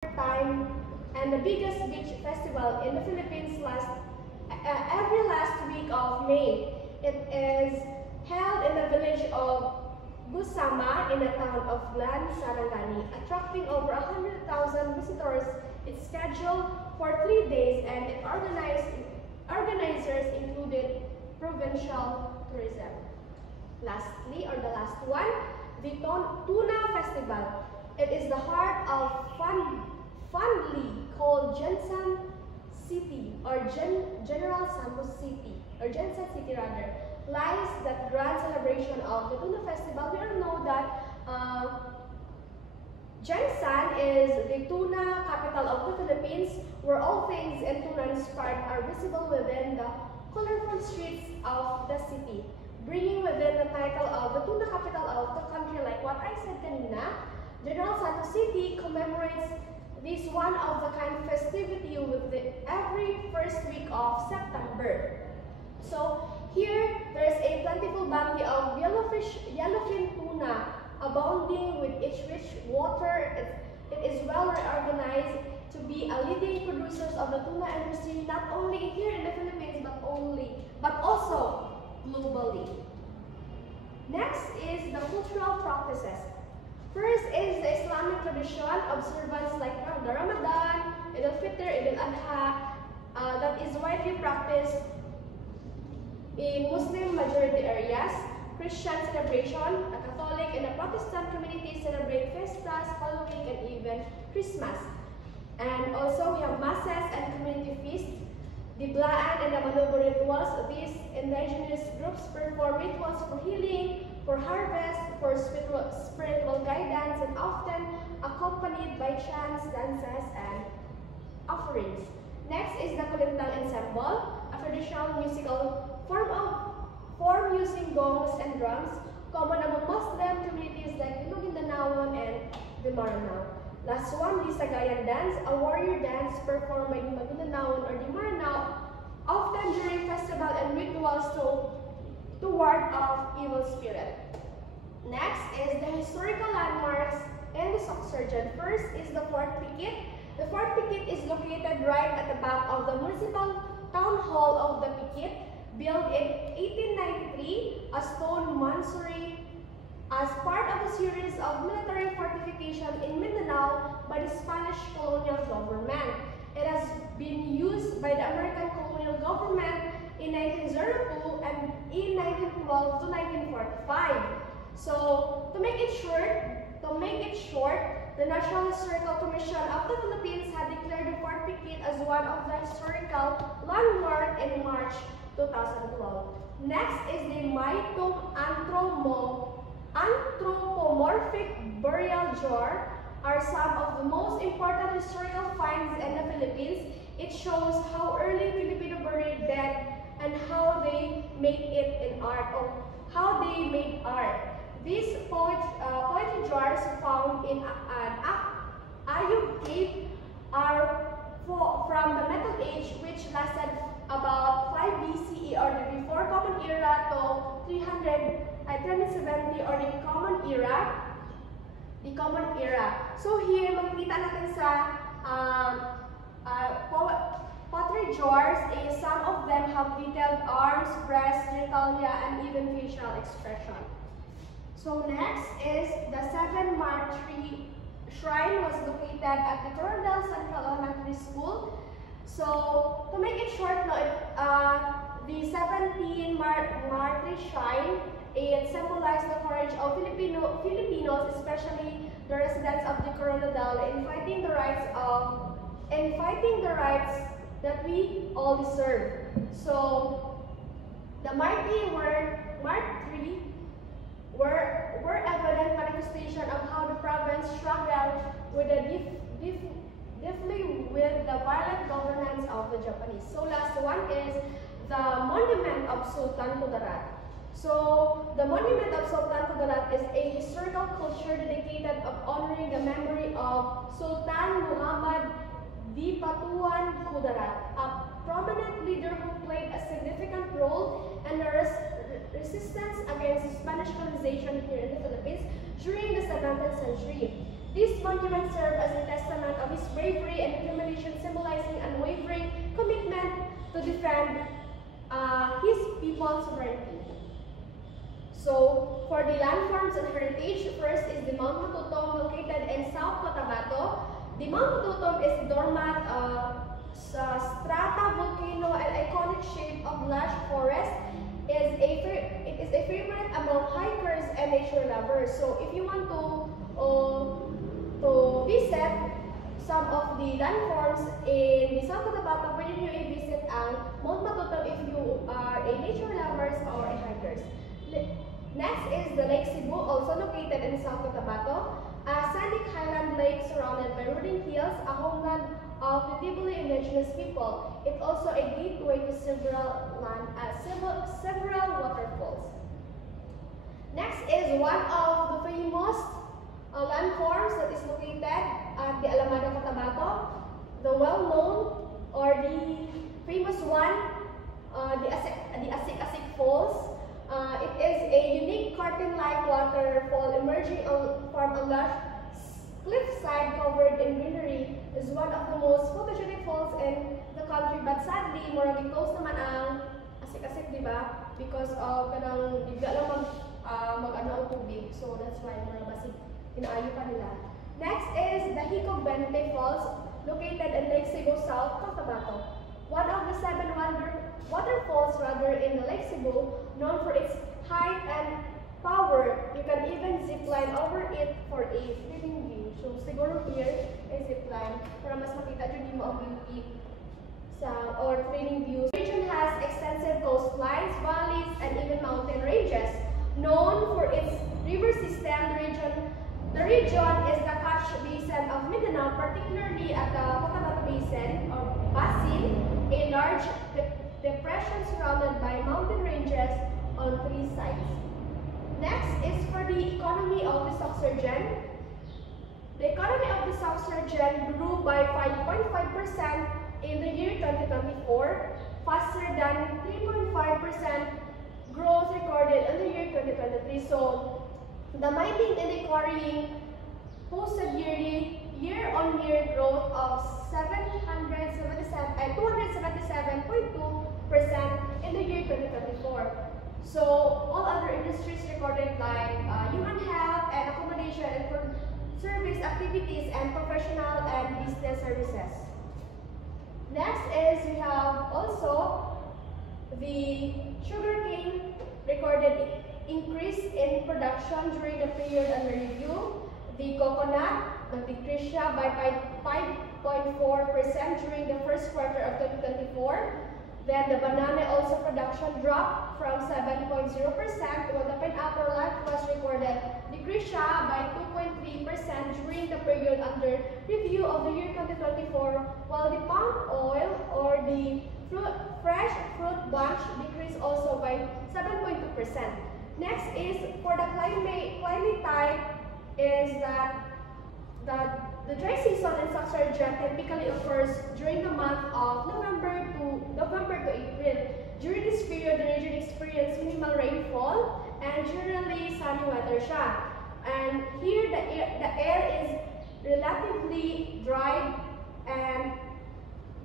time and the biggest beach festival in the Philippines every last week of May. It is held in the village of Busama in the town of Glan, Sarangani, attracting over 100,000 visitors. It's scheduled for 3 days and organizers included provincial tourism. Lastly, or the last one, the Tuna Festival. It is the heart of fondly called Jensen City or General Santos City or Jensen City rather. Lies that grand celebration of the Tuna Festival. We all know that Jensen is the tuna capital of the Philippines, where all things and tuna inspired are visible within the colorful streets of the city, bringing within the title of the tuna capital of the country. Like what I said kanina, General Santos City commemorates this one-of-the-kind festivity with every first week of September. So here, there is a plentiful bounty of yellowfin tuna abounding with each rich water. It is well organized to be a leading producers of the tuna industry, not only here in the Philippines, but also globally. Next is the cultural practices. First is the Islamic tradition, observance like the Ramadan, Eid al-Fitr, Eid al-Adha, that is widely practiced in Muslim majority areas. Christian celebration, a Catholic and a Protestant community celebrate Fiestas, Halloween, and even Christmas. And also we have masses and community feasts. The Blaan and the Manubo rituals. These indigenous groups perform rituals for healing, for harvest, for spiritual guidance, and often accompanied by chants, dances, and offerings. Next is the Kulintang ensemble, a traditional musical form using gongs and drums, common among Muslim communities like the Maguindanaon and the Maranao. Last one, the Sagayan dance, a warrior dance performed by the Maguindanaon or the Maranao, often during festival and rituals to ward off evil spirit. Next is the historical landmarks and the Soxurgeon. First is the Fort Piquet. The Fort Piquet is located right at the back of the municipal town hall of the Piquet, built in 1893, a stone mansory as part of a series of military fortifications in Mindanao by the Spanish colonial government. It has been used by the American colonial government in 1902 and in 1912 to 1945. So, to make it short, the National Historical Commission of the Philippines had declared the Fort Piquet as one of the historical landmarks in March 2012. Next is the Maitum anthropomorphic burial jar, are some of the most important historical finds in the Philippines. It shows how early Filipino buried dead and how they made it in art, or how they made art. These poetry jars found in an Ayub cave are from the Metal Age, which lasted about 5 BCE or the before Common Era to 370 or the Common Era. So here, makikita natin sa pottery jars, some of them have detailed arms, breasts, genitalia, and even facial expression. So next is the 7 Martyrs Shrine was located at the Coronel Central Elementary School. So to make it short, the 17 Martyrs Shrine, it symbolized the courage of Filipinos, especially the residents of the Coronadal, in fighting the rights that we all deserve. So the Martyrs were evident manifestation of how the province struggled with with the violent governance of the Japanese. So last one is the Monument of Sultan Kudarat. So the Monument of Sultan Kudarat is a historical culture dedicated of honoring the memory of Sultan Muhammad Dipatuan Kudarat, a prominent leader who played a significant role in the resistance against Spanish colonization here in the Philippines during the 17th century. This monument served as a testament of his bravery and determination, symbolizing unwavering commitment to defend his people's sovereignty. So, for the landforms and heritage, first is the Mount Matutom located in South Cotabato. The Mount Matutom is a dormant strata volcano, an iconic shape of lush forest. It is a favorite among hikers and nature lovers. So, if you want to visit some of the landforms in the South Cotabato, pwede nyo i-visit ang Mount Matutom if you are a nature lovers or a hikers. Next is the Lake Cebu, also located in South Cotabato, a scenic highland lake surrounded by rolling hills, a homeland of the Tiboli indigenous people. It's also a gateway to several waterfalls. Next is one of the famous landforms that is located at the Alameda, Cotabato. The well-known or the famous one, the Asik-Asik Falls. It is a unique curtain-like waterfall emerging from a lush cliffside covered in greenery. Is one of the most photogenic falls in the country, but sadly, murag close naman ang Asik-Asik, di ba? Because of kanang bigla lang mag-ano ang tubig. So that's why murag basig inaayo pa nila. Next is the Hicog Bente Falls, located in Lake Cebu, South Cotabato. One of the 7 waterfalls in the Lake Cebu, known for its height and power. You can even zip line over it for a thrilling view. So siguro here is zip line para mas makita jud mo ang beauty or thrilling views. The region has extensive coastlines, valleys, and even mountain ranges. Known for its river system, the region is the catch basin of Mindanao, particularly at the Cotabato Basin or Basin, a large depression surrounded by mountain ranges on 3 sides. Next is for the economy of the Soxargen. The economy of the Soxargen grew by 5.5% in the year 2024, faster than 3.5% growth recorded in the year 2023. So, the mining and the quarrying posted year-on-year growth of 277.2% in the year 2024. So, all other industries recorded like human health and accommodation and for service activities and professional and business services. Next is we have also the sugarcane recorded increase in production during the period under review. The coconut decreased by 5.4% during the first quarter of 2024. Then the banana also production dropped from 7.0%, while the pineapple was recorded decreased by 2.3% during the period under review of the year 2024, while the palm oil or the fresh fruit bunch decreased also by 7.2%. Next is for the climate type is that the dry season in Soxargen typically occurs during the month of November to April. During this period, the region experiences minimal rainfall and generally sunny weather siya. And here the air is relatively dry and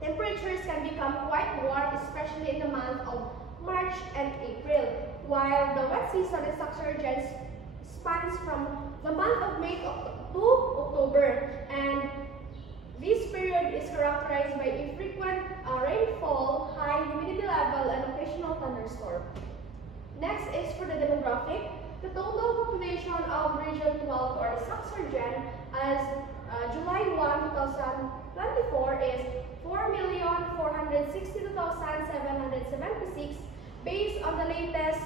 temperatures can become quite warm, especially in the month of March and April, while the wet season in Soxargen spans from the month of May to October, and this period is characterized by infrequent rainfall, high humidity level, and occasional thunderstorm. Next is for the demographic. The total population of Region 12 or Soxargen as July 1, 2024 is 4,462,776 based on the latest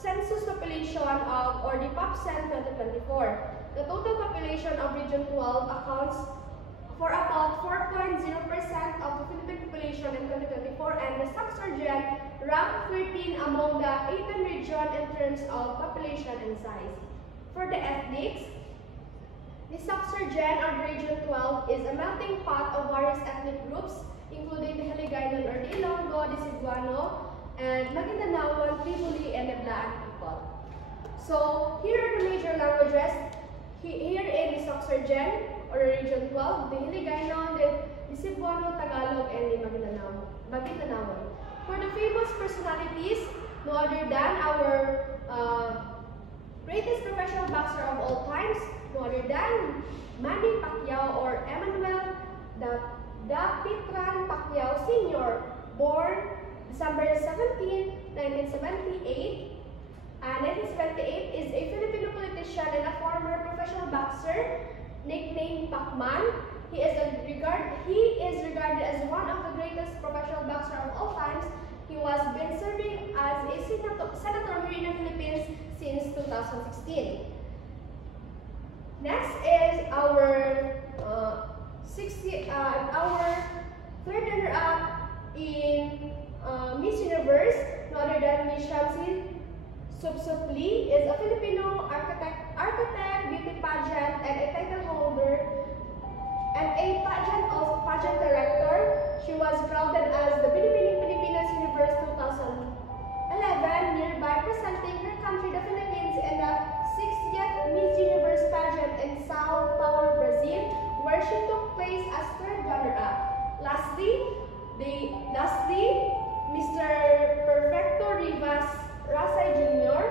census population or the PopCen 2024. The total population of Region 12 accounts for about 4.0% of the Philippine population in 2024, and the Soxargen ranked 13 among the 18 regions in terms of population and size. For the ethnics, the Soxargen or Region 12 is a melting pot of various ethnic groups, including the Hiligaynon or the Ilonggo, the Cebuano, and Maguindanaoan, Tiboli, and the Blaan people. So, here are the major languages here in the Sorsogon, or Region 12, the Hiligaynon, the Cebuano, Tagalog, and the Maguindanao. For the famous personalities, no other than our greatest professional boxer of all times, no other than Manny Pacquiao or Emmanuel Dapitan Pacquiao Sr., born December 17, 1978. 1978 is a Filipino politician and a former professional boxer nicknamed Pacman. He is regarded as one of the greatest professional boxers of all times. He was been serving as a senator here in the Philippines since 2016. Next is our third runner-up in Miss Universe, no other than Miss Shamsi Subsupli, is a Filipino architect, beauty pageant, and a title holder, and a pageant director. She was crowned as the Binibining Pilipinas Universe 2011, nearby presenting her country, the Philippines, in the 60th Miss Universe pageant in Sao Paulo, Brazil, where she took place as third runner-up. Lastly, Mr. Perfecto Rivas Rasay Jr.,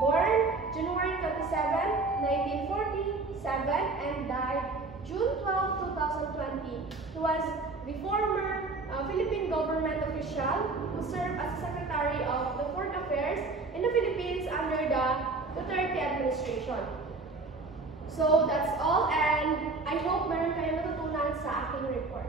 born January 27, 1947, and died June 12, 2020. He was the former Philippine government official who served as Secretary of the Foreign Affairs in the Philippines under the Duterte administration. So that's all, and I hope meron kayong natutunan sa aking report.